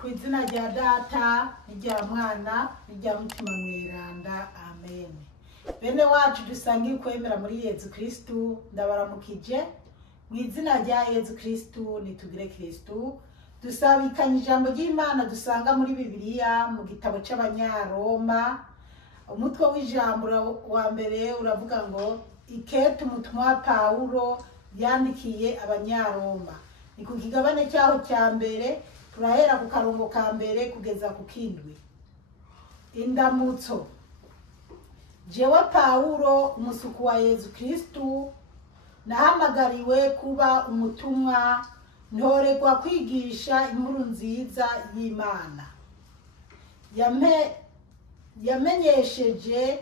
Kw'izina rya Data n'irya Mwana n'irya Mutima Mweranda, amen. Bene wacu dusangiye kwemera muri Yezu Kristu, ndabaramukije mu izina rya Yezu Kristu. Nitugire Kristu. Dusabikanye ijambo ry'Imana dusanga muri Bibiliya mu gitabo c'Abanyaroma. Umutwe w'ijambo wa mbere uravuga ngo ikete umutumwa wa Paulo yandikiye Abanyaroma. Ni ku kigabane cyaho cya mbere, turahera ku karongo ka mbere kugeza ku kindwi. Indamutso. Jewe Paulo, umusuku wa Yezu Kristu, nahamagariwe kuba umutumwa, ntoregwa kwigisha inkuru nziza y'Imana. Yamenyesheje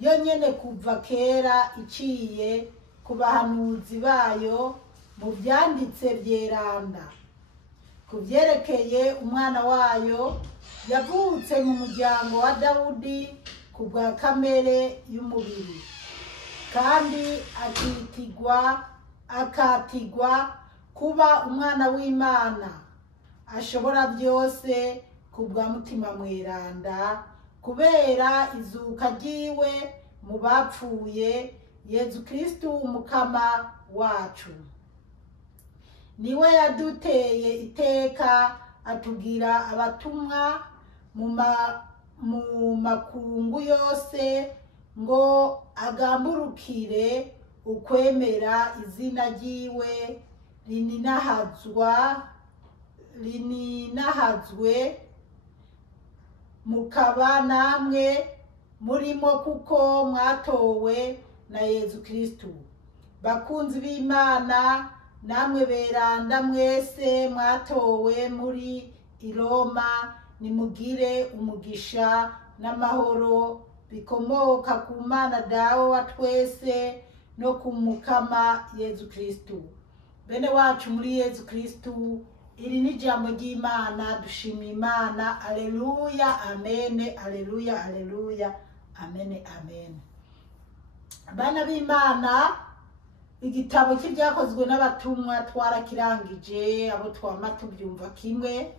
yo nyene kuva kera iciye ku bahanuzi bayo mu vyanditse vyeranda, ku vyerekeye umwana wayo yavutse mu muryango wa Dawudi ku bwa kamere y'umubiri, kandi akatigwa kuba umwana w'Imana, ashobora byose ku bwa Mutima Mweranda, kubera izuka ryiwe mu bapfuye, Yezu Kristu umukama wacu. Niwe yaduteye iteka atugira abatumwa mu makungu yose, ngo agamburukire ukwemera izina ryiwe rininahazwe, mukaba namwe murimo kuko mwatowe na Yezu Kristu. Bakunzi b'Imana, namwe beranda mwese mwatowe muri Roma, nimugire umugisha n'amahoro bikomoka ku Mana Dawe wa twese no ku Mukama Yezu Kristu. Bene wacu muri Yezu Kristu, iri ni ijambo ry'Imana. Dushima Imana. Aleluya, amen. Aleluya, aleluya, amen, amen. Bana b'Imana, igitabo cy'ibyakozwe n'abatumwa twarakirangije, abo twama tubyumva kimwe.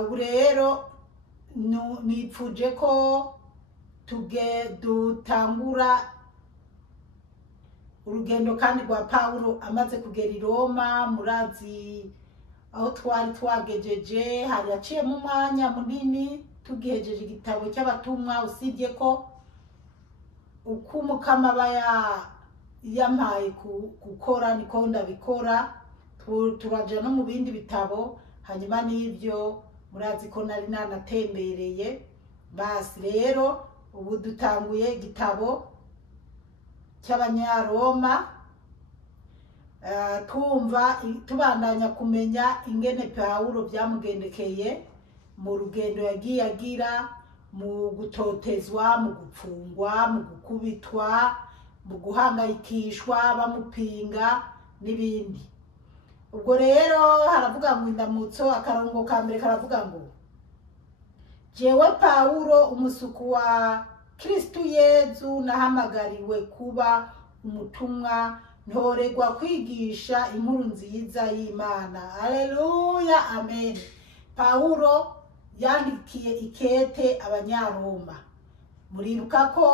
Ubu rero nipfuje ko dutangura urugendo kandi rwa Paulo amaze kugera i Roma. Murazi aho twari twagejeje, hari yaciyemo umwanya munini tugihejeje igitabo cy'abatumwa, usibye ko uko Umukama aba yampaye gukora niko ndabikora. Turaja no mu bindi bitabo, hanyuma n'ibyo murazi ko nari nanatembereye. Basi rero ubu dutanguye igitabo cy'Abanyaroma, tubandanya kumenya ingene Paulo byamugendekeye mu rugendo yagiye agira, mu gutotezwa, mu gupfungwa, mu gukubitwa, mu guhangayikishwa bamupinga n'ibindi. Ubwo rero haravuga ngo indamutso, akarongo ka mbere karavuga ngo jewe Paulo, umusuku wa Kristu Yezu, nahamagariwe kuba umutumwa, ntoregwa kwigisha inkuru nziza y'Imana. Aleluya, amen. Paulo yandikiye ikete Abanyaroma. Muribuka ko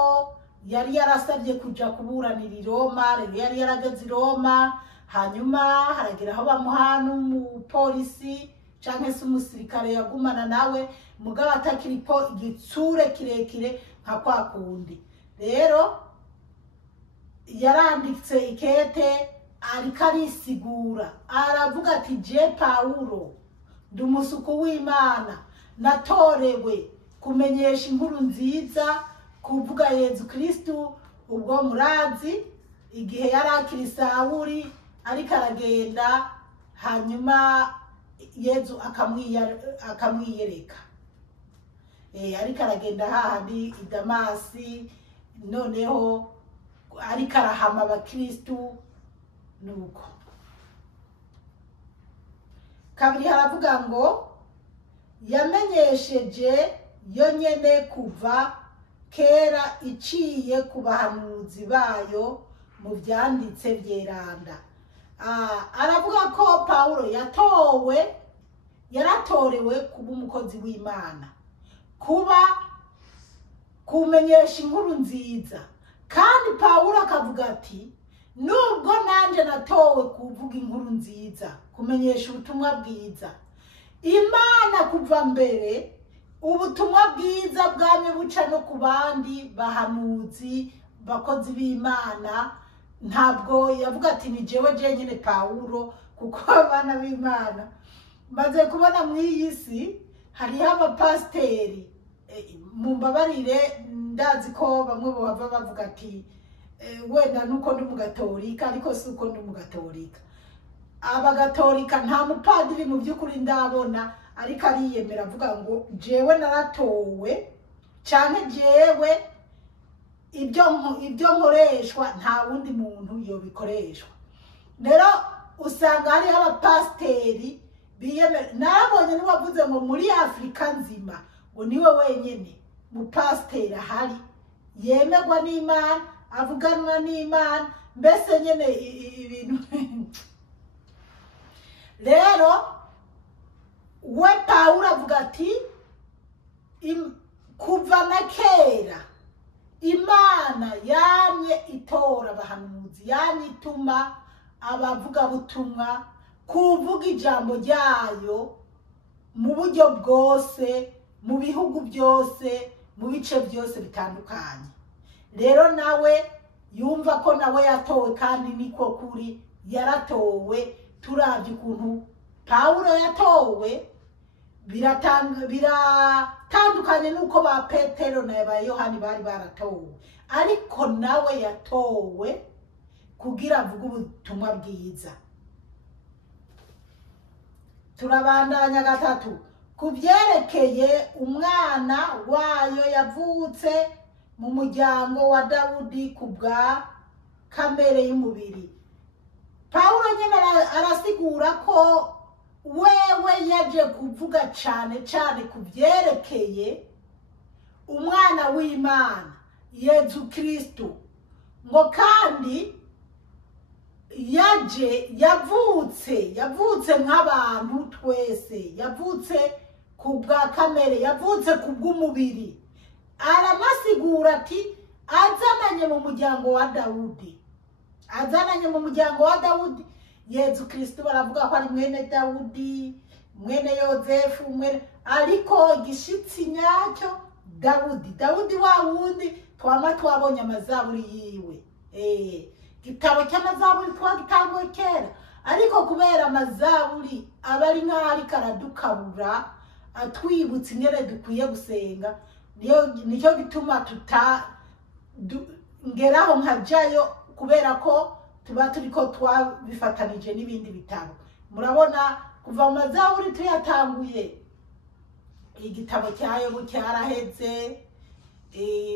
yari yarasabye kuja kuburanira i Roma, rero yari yarageze i Roma, hanyuma haragira aho bamuha n'umupolisi canke se umusirikare yagumana nawe, mugabo atakiripo igitsure kirekire nka kwa kundi. Rero yaranditse ikete, ariko arisigura, aravuga ati je Paulo ndi umusuku w'Imana, natorewe kumenyesha inkuru nziza, kuvuga Yezu Kristu. Ubwo murazi igihe yari akiri Sawuli ariko aragenda, hanyuma Yezu akamwiyereka, ariko aragenda hahandi i Damasi, noneho ariko arahama abakristu. Nuko kabiri haravuga ngo yamenyesheje yo nyene kuva kera iciye ku bahanuzi bayo mu vyanditse vyeranda. Aravuga ko Paulo yatowe yaratorewe kuba umukozi w'Imana, kuba kumenyesha inkuru nziza. Kandi Pawulo akavuga ati nubwo nanje natowe kuvuga inkuru nziza, kumenyesha ubutumwa bwiza, Imana kuva mbere ubutumwa bwiza bwamye buca no ku bandi bahanuzi, bakozi b'Imana. Ntabwo yavuga ati ni jewe jenyine Pawulo, kuko abana b'Imana maze kubona mw'iyi si hariho abapasiteri, mumbabarire ndazi ko bamwe bava bavuga ati wenda nuko ndi umugatolika, ariko si uko ndi umugatolika. Abagatolika nta mupadiri mu by'ukuri ndabona ariko ariyemera avuga ngo jewe naratowe, cyane jewe ibyo nkoreshwa nta wundi muntu yobikoreshwa. Rero usanga hariho abapasiteri biyemera. Nabonye n'uwavuze ngo muri Afrika nzima ngo niwe wenyine mupasiteri ahari yemerwa n'Imana, avuganwa n'Imana, mbese nyene ibintu rero we Pawulo avuga ati kuva na kera Imana yamye itora abahanuzi, yamye ituma abavuga butumwa kuvuga ijambo ryayo mu buryo bwose, mu bihugu byose, mu bice byose bitandukanye. Rero nawe yumva ko nawe yatowe, kandi niko kuri, yaratowe. Turavye ukuntu Pawulo yatowe biratandukanye nuko ba Petero na ba Yohani bari baratowe, ariko nawe yatowe kugira avuge ubutumwa bwiza. Turabandanya gatatu, kubyerekeye umwana wayo yavutse mu muryango wa Dawudi kubwa kamere y'umubiri. Pawulo nyene arasigura ko wewe yaje kuvuga cyane cyane kubyerekeye umwana w'Imana Yezu Kristo, ngo kandi yavutse nk'abantu twese, yavutse kubwa kamere, yavutse kubw'umubiri. Aranasigura ati azananye mu muryango wa Dawudi, azananye mu muryango wa Dawudi. Yezu Kristo baravuga ko ari mwene Dawudi, mwene Yozefu, ariko igishitsi nyacyo Dawudi wa wundi twama twabonye amazaburi yiwe. Gitabo cy'amazaburi twagitanguye kera, ariko kubera amazaburi aba ari nk'aho ariko aradukabura, atwibutsa ingene dukwiye gusenga, nicyo gituma ngeraho nkajayo, kubera ko tuba turiko twabifatanije n'ibindi bitabo. Murabona kuva mu mazaburi tuyatanguye, igitabo cyayo cyaraheze,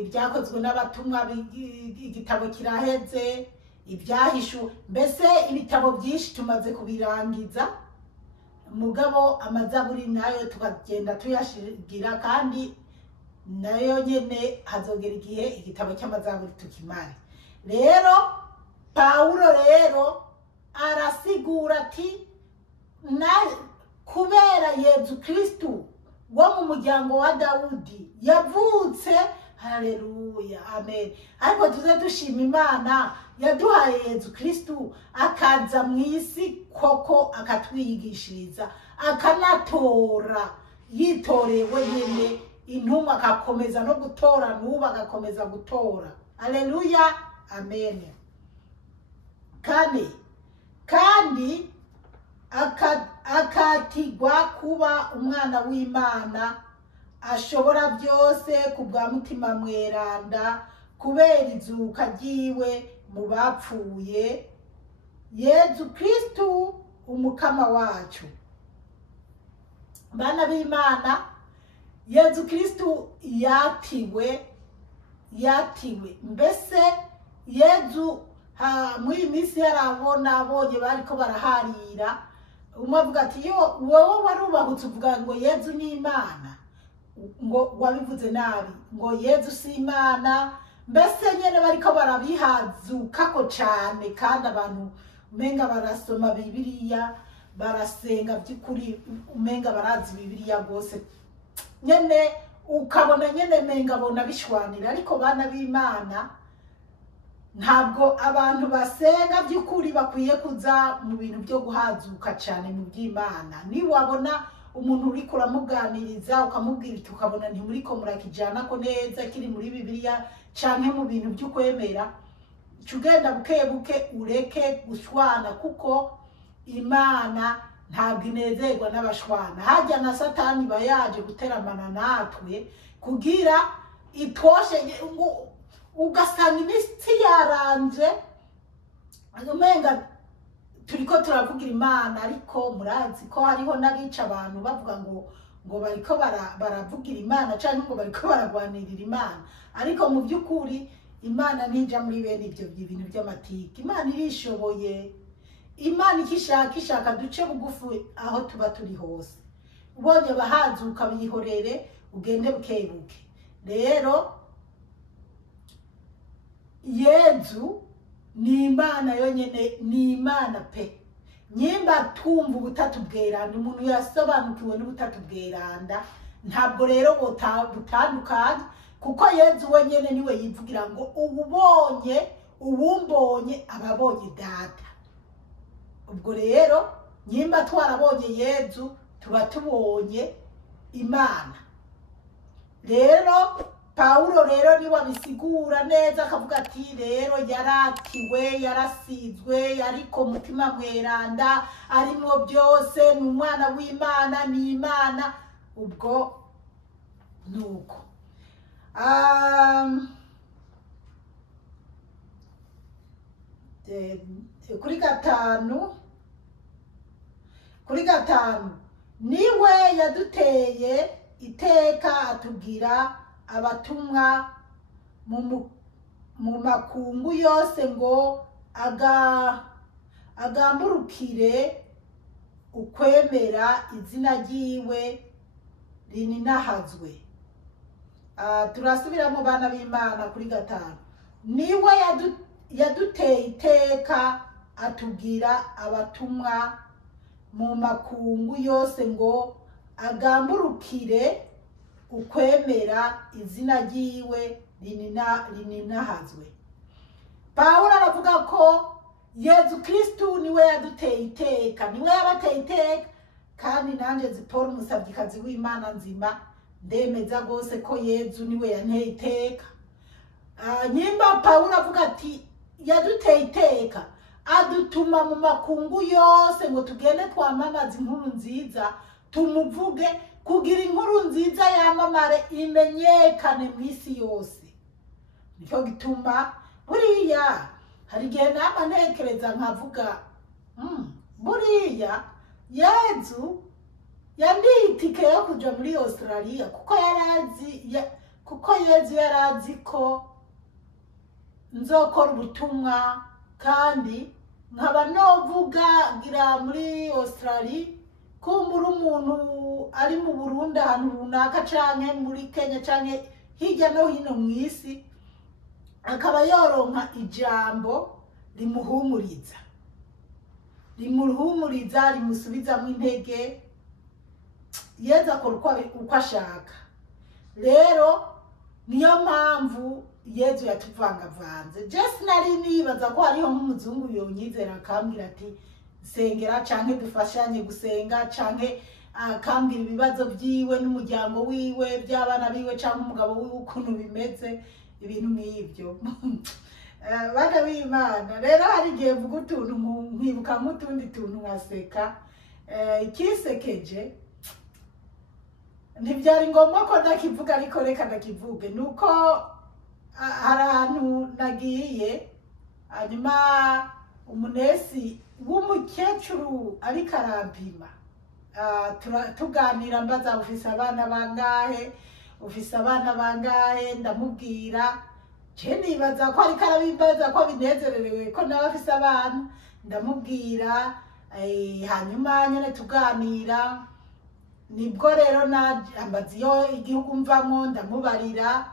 byakozwe n'abatumwa, igitabo kiraheze, ibyahishuwe, mbese ibitabo byinshi tumaze kubirangiza. Mugabo amazaburi nayo tukagenda tuyashigira, kandi nayo nyene hazogera igihe igitabo cy'amazaburi tukimare. Rero Pawulo rero arasigura ati kubera Yezu Kristo wo mu muryango wa Dawudi yavutse, haleluya, amen. Ariko tuze dushima Imana yaduhaye Yezu Kristo akaza mu isi koko, akatwigishiriza, akanatora, yitorewe nyene intumwa, akakomeza no gutora, n'ubu agakomeza gutora. Haleluya, amen. Kandi akatigwa kuba umwana w'Imana ashobora byose kubwa mutima mweranda, kubera izuka ryiwe mu bapfuye, Yezu Kristo umukama wacu. Bana b'Imana, Yezu Kristo yatiwe, mbese Yezu muri minsi abonye bariko baraharira, umwe avuga ati yo wowe warubahutse uvuga ngo Yezu ni Imana, ngo wabivuze nabi, ngo Yezu si Imana. Mbese nyene bariko barabihazukako cyane, kandi abantu umenga barasoma Bibiliya barasenga by'ukuri umenga barazi Bibiliya gose nyene ukabona nyene menga bona bishwanira ariko bana b'Imana ntabwo abantu basenga by'ukuri bakwiye kuza mu bintu byo guhazuka cyane mu by'Imana ni wabona umuntu uri kuramuganiriza ukamubwira tukabona ntimuri ko murakijana ko neza kiri muri Bibiliya canke mu bintu byo kwemera cugenda buke buke ureke gushwana kuko Imana ntabwo inezerwa n'abashwana hajya na Satani bayaje guteramana natwe kugira itoshe ugasanga imitsi yaranje umenga turiko turavugira Imana ariko murazi ko hariho n'abica abantu bavuga ngo bariko baravugira Imana canke ngo bariko baragwanirira Imana ariko mu by'ukuri Imana nija muri bene ibyo bintu by'amatiki Imana irishoboye Imana ikishaka duce bugufu aho tuba turi hose ubonye bahazuka bihorere ugende bukebuke rero Yezu ni Imana yonyene ni Imana pe nyimba twumva ubutatu bweranda umuntu yasobanukiwe n'ubutatu bweranda ntabwo rero butandukanye kuko Yezu wenyene niwe yivugira ngo ububonye ubumbonye ababonye data ubwo rero nyimba twarabonye Yezu tuba tubonye Imana rero Paulo rero niwe abisigura neza akavuga ati rero yaratiwe yarasizwe ariko mutima mweranda arimo byose ni umwana w'Imana ni Imana ubwo nuko kuri gatanu niwe yaduteye iteka atubwira abatumwa mu makungu yose ngo agamburukire ukwemera izina ryiwe rininahazwe turasubiramo bana b'Imana kuri gatanu niwe yaduteye iteka atubwira abatumwa mu makungu yose ngo agamburukire ukwemera izina ryiwe rininahazwe Paulo aravuga ko Yezu Kristu niwe yaduteye iteka niwe yabateye iteka kandi nanje Zipora umusabyikazi w'Imana nzima ndemeza gose ko Yezu niwe yanteye iteka nyimba Paulo avuga ati yaduteye iteka adutuma mu makungu yose ngo tugende twamamaza inkuru nziza tumuvuge kugira inkuru nziza yamamare imenyekane mu isi yose nicyo gituma buriya hari igihe nama ntekereza nkavuga buriya Yezu yandiye itike yo kuja muri Australia kuko Yezu yarazi ko nzokora ubutumwa kandi nkaba novuga gira muri Australia kumbura umuntu ari mu Burundi ahantu runaka canke muri Kenya canke hirya no hino mu isi akaba yoronka ijambo rimuhumuriza rimusubizamo intege Yezu akora uko ashaka rero niyo mpamvu Yezu yatuvangavanze Jesse nari nibaza ko hariho nk'umuzungu yonyizera akambwira ati sengera canke dufashanye gusenga canke akambwira ibibazo byiwe n'umuryango wiwe by'abana biwe canke umugabo wiwe ukuntu bimeze ibintu nk'ibyo bana b'Imana rero hari igihe mvuga utuntu nkibuka nk'utundi tuntu nkaseka ikisekeje ntibyari ngombwa ko ndakivuga ariko reka ndakivuge nuko hari ahantu nagiye hanyuma umunesi w'umukecuru ariko arampima tuganira mbaza ufise abana bangahe ndamubwira je nibaza ko ariko arabimbaza ko binezererewe ko nawe afise abana ndamubwira hanyuma nyene tuganira nibwo rero ambaza iyo igihugu mvamwo ndamubarira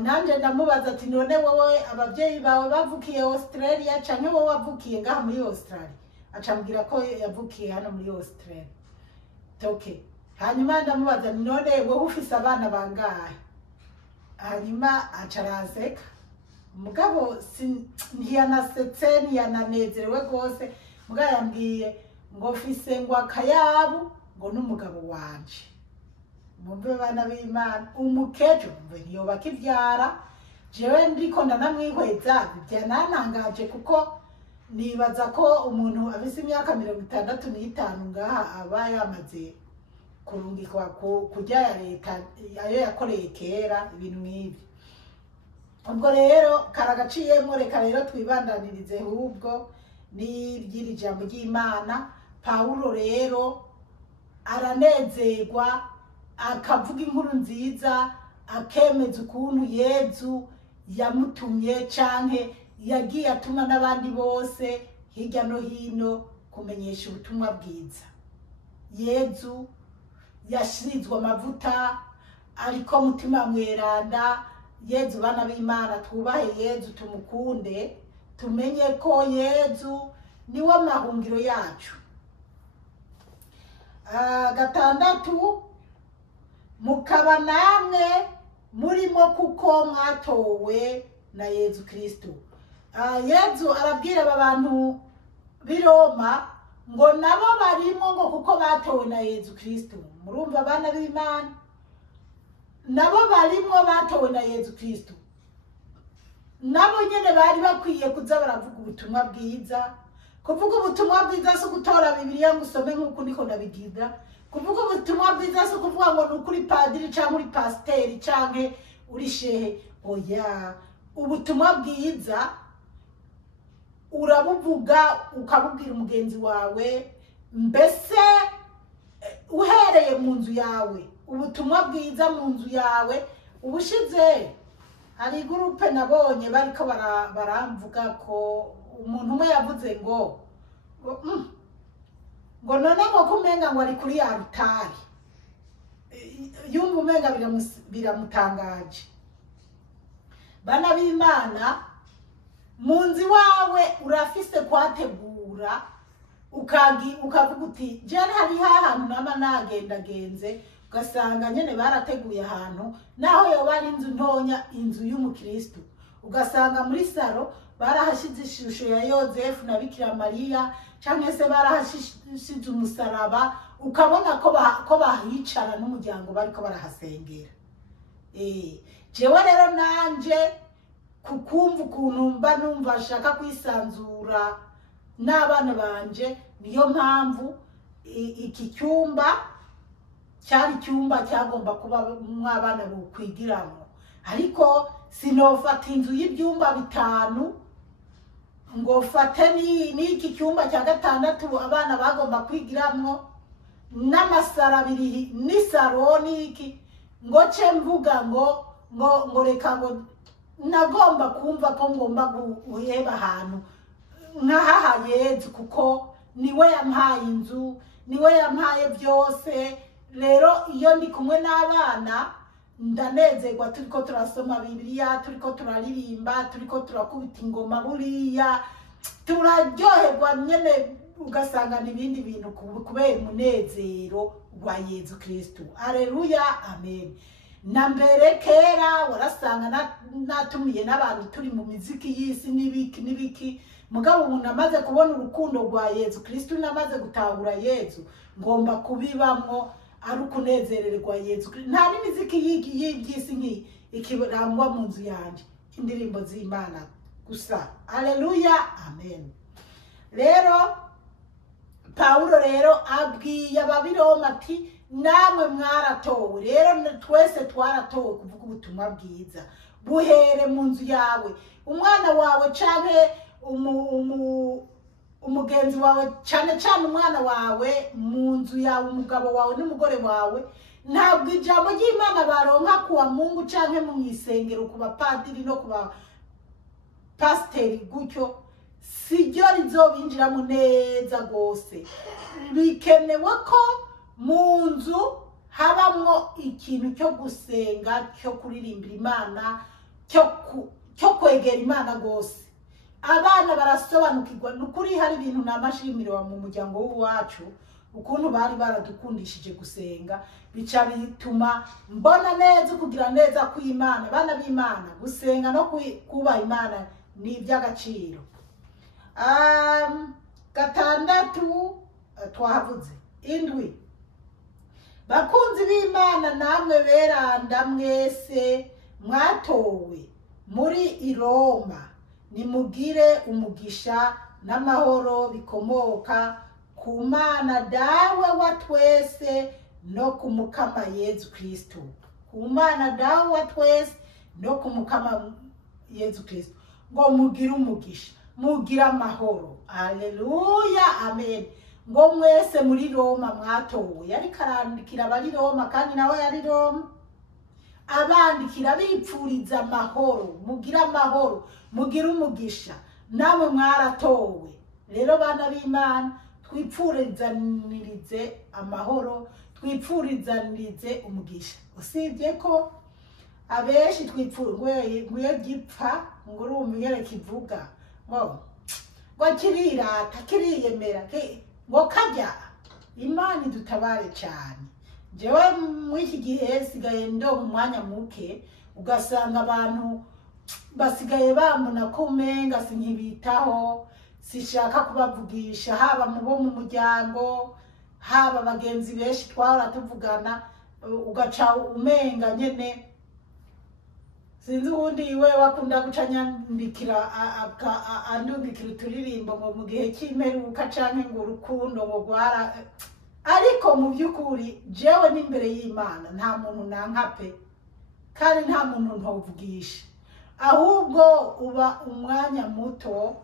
nanje ndamubaza ati none wowe abavyeyi bawe bavukiye Australia canke wowe wavukiye ngaha muri Australia acambwira ko yavukiye hano muri Australia. Okay, hanyuma ndamubaza none wowe ufise abana bangahe? Hanyuma acarazeka, mugabo ntiyanasetse ntiyananezerewe rwose, mugabo yambwiye ngo mfise ngo akayabu ngo n'umugabo wanje. Mumve bana b'Imana, umukecuru mve ntiyoba kivyara, jewe ndiko ndanamwihweza byananangaje kuko nibaza ko umuntu afise imyaka 65 ngaha aba yamaze kurungikwa kujya ya leta ayo yakoreye kera ibintu nk'ibi. Ubwo rero karagaciyemo, reka rero twibandanirize hubwo n'ibyiri jambo ry'Imana. Paulo rero aranezerwa akavuga inkuru nziza, akemeza ukuntu Yezu yamutumye canke yagiye atuma n'abandi bose hirya no hino kumenyesha ubutumwa bwiza. Yezu yashirizwe amavuta, ariko mutima mweranda. Yezu bana b'Imana, twubahe Yezu, tumukunde, tumenye ko Yezu niwe mahungiro yacu. Gatandatu, mukaba namwe murimo kuko mwatowe na Yezu Kristo. Yezu arabwira aba bantu b'i Roma ngo nabo barimo ngo kuko batowe na Yezu Kristo. Murumva bana b'Imana, nabo barimo batowe na Yezu Kristo. Nabo nyene bari bakwiye kuza baravuga ubutumwa bwiza. Kuvuga ubutumwa bwiza so gutora Bibiliya ngusome nk'uko ndiko ndabigira. Kuvuga ubutumwa bwiza so kuvuga ngo nukuri padiri cyangwa uri pasiteri cyangwa uri shehe. Oya, ubutumwa bwiza urabuvuga ukabubwira umugenzi wawe, mbese uhereye mu nzu yawe. Ubutumwa bwiza mu nzu yawe. Ubushize hari groupe nabonye bariko baramvuga ko umuntu umwe yavuze ngo none ngo kumenga ngo ari kuri ya rutari. Yumva umenga biramutangaje. Bana b'Imana, munzi wawe urafise kwategura, ukavuga uti jane hari hahantu nama nagendagenze, ugasanga nyene barateguye ahantu naho yoba ari inzu ntonya, inzu y'umukristo, ugasanga muri saro barahashize ishusho ya Yozefu na Bikira Mariya, canke se barahashize umusaraba, ukabona ko bahicara n'umuryango bariko barahasengera. Jewe rero nanje kukumva ukuntu mba numva nshaka kwisanzura n'abana banje, niyo mpamvu iki cyumba cyari cyumba cyagomba kuba mwabana bokwigiramo. Ariko sinofata inzu y'ibyumba 5 ngo fate n'iki cyumba cya 6 abana bagomba kwigiramo, n'amasara 2 n'isaro n'iki, ngo ce mvuga ngo reka ngo nagomba kumva ko ngomba guheba ahantu nkahaha Yezu, kuko niwe yampaye inzu, niwe yampaye byose. Rero iyo ndi kumwe n'abana ndanezerwa, turiko turasoma Bibiliya, turiko turaririmba, turiko turakubita ingoma, buriya turaryoherwa nyene, ugasanga n'ibindi bintu kubera umunezero wa Yezu Kristo. Haleluya, amen. Na mbere kera warasanga natumiye n'abantu turi mu miziki y'isi n'ibiki, mugabo umuntu amaze kubona urukundo rwa Yezu Kristo, namaze gutahura Yezu, ngomba kubibamwo ari ukunezererwa Yezu Kristo. Nta n'imiziki y'ibyisi nk'iyi ikirangwa mu nzu yanje, indirimbo z'Imana gusa. Haleluya, amen. Rero Paulo rero abwiye ababiroma ati namwe mwaratowe. Rero twese twaratowe kuvuga ubutumwa bwiza. Buhere mu nzu yawe, umwana wawe canke umugenzi wawe, cyane cyane umwana wawe mu nzu yawe, umugabo wawe n'umugore wawe. Ntabwo ijambo ry'Imana baronka kuwa Mungu canke mu isengero kuba padiri no kuba pasiteri gutyo, siryo rizobinjiramo neza gose. Bikenewe ko mu nzu habamwo ikintu cyo gusenga, cyo kuririmbira Imana, cyo kwegera Imana gose. abana barasobanukirwa nukuri. Hari ibintu namashimiro mu muryango w'uwacu ukuntu bari baradukundishije gusenga, bica bituma mbona neza kugira neza kw'Imana. Abana b'Imana gusenga no kubaha Imana ni iby'agaciro. Gatandatu twahavuze. Indwi, bakunzi b'Imana namwe beranda mwese mwatowe muri i Roma, nimugire umugisha n'amahoro bikomoka ku Mana dawe wa twese no ku Mukama Yezu Kristo. Ku Mana dawe wa twese no ku Mukama Yezu Kristo. Ngo mugire umugisha, mugire amahoro. Haleluya, amen. Ngo mwese muri Roma mwatowe. Yari karandikira abari Roma kandi nawe yari Roma. Abandikira bipfuriza amahoro, mugire amahoro, mugire umugisha. Namwe mwaratowe. Rero bana b'Imana twipfurizanirize amahoro, twipfurizanirize umugisha. Usibye ko abeshi twipfuye gipfa ngo urumva ingere kivuga ngo kirirata kiriyemera ngo kajya. Imana idutabare cyane. Jewe mw'iki gihe sigaye ndo umwanya muke, ugasanga abantu basigaye bambona ko umenga sinkibitaho, sishaka kubavugisha, haba mu bo mu muryango, haba bagenzi benshi twahora tuvugana, ugaca umenga nyene sinzi ubundi iwe wakunda guca nyandikira andungikira uturirimbo ngo mu gihe cy'imperuka canke ngo urukundo ngo gwara. Ariko mu by'ukuri jewe n'imbere y'Imana nta muntu nankape kandi nta muntu ntovugisha, ahubwo uba umwanya muto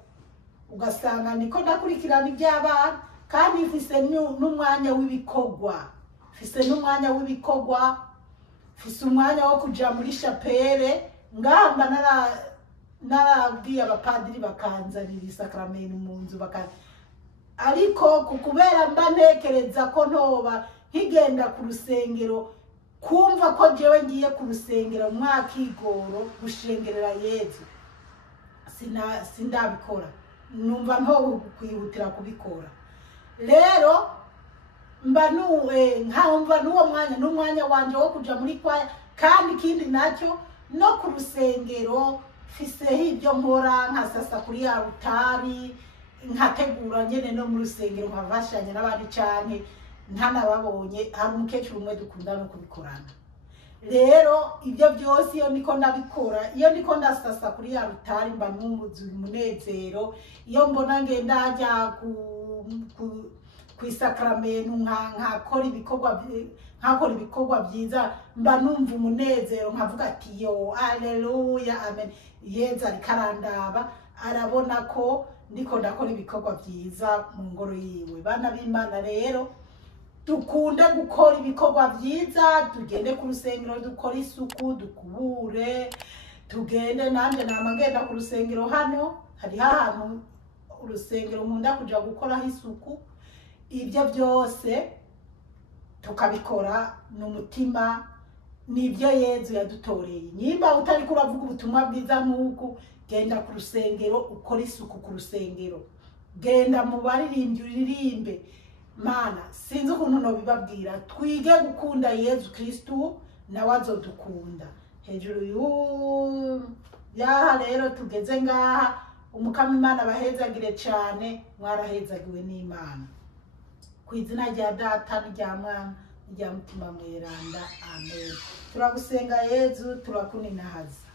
ugasanga niko ndakurikirana iby'abana kandi mfise n'umwanya w'ibikorwa, mfise umwanya wo kuja muri chapelle ngamba narabwiye abapadiri bakanzanira isakramento mu nzu ariko kukubera mba ntekereza ko ntoba nkigenda ku rusengero, kumva ko jewe ngiye ku rusengero mwakigoro gushengerera Yezu sindabikora, numva nto kwihutira kubikora. Rero mba nkamva n'uwo mwanya n'umwanya wanje wo kuja muri kwaya. Kandi ikindi nacyo no ku rusengero fiseho ibyo nkora, nkasasa kuri altari, nkategura nyene no mu rusengero nkavashanya n'abandi canke ntanababonye. Hari umukecuru umwe dukunda no kubikorana. Rero ibyo byose iyo niko ndabikora, iyo niko ndasasa kuri altari mba numbuza umunezero. Iyo mbona ngenda hajya ku isakramento nkakora ibikorwa byiza, mba numva umunezero, nkavuga ati yo haleluya, amen. Yezu ariko arandaba, arabona ko ndiko ndakora ibikorwa byiza mu ngoro yiwe. Bana b'Imana rero dukunde gukora ibikorwa byiza, tugende ku rusengero dukora isuku, dukubure, tugende nanje namagenda ku rusengero. Hano hari ahantu urusengero nkunda kuja gukoraho isuku. Ibyo byose tukabikora n'umutima, nibyo Yezu yadutoreye. Nimba utari kuravuga ubutumwa bwiza nk'uku, genda ku rusengero ukora isuku ku rusengero, genda mu baririmbyi uririmbe. Mana sinzi ukuntu no bibabwira, twige gukunda Yezu Kristo nawe azodukunda. Hejuru yaha rero tugeze ngaha, Umukama Imana bahezagire cyane, mwarahezagiwe n'Imana. Ku izina rya Data n'irya Mwana n'irya Mutima Mweranda, amen. Turagusenga Yezu, turakuninahaza.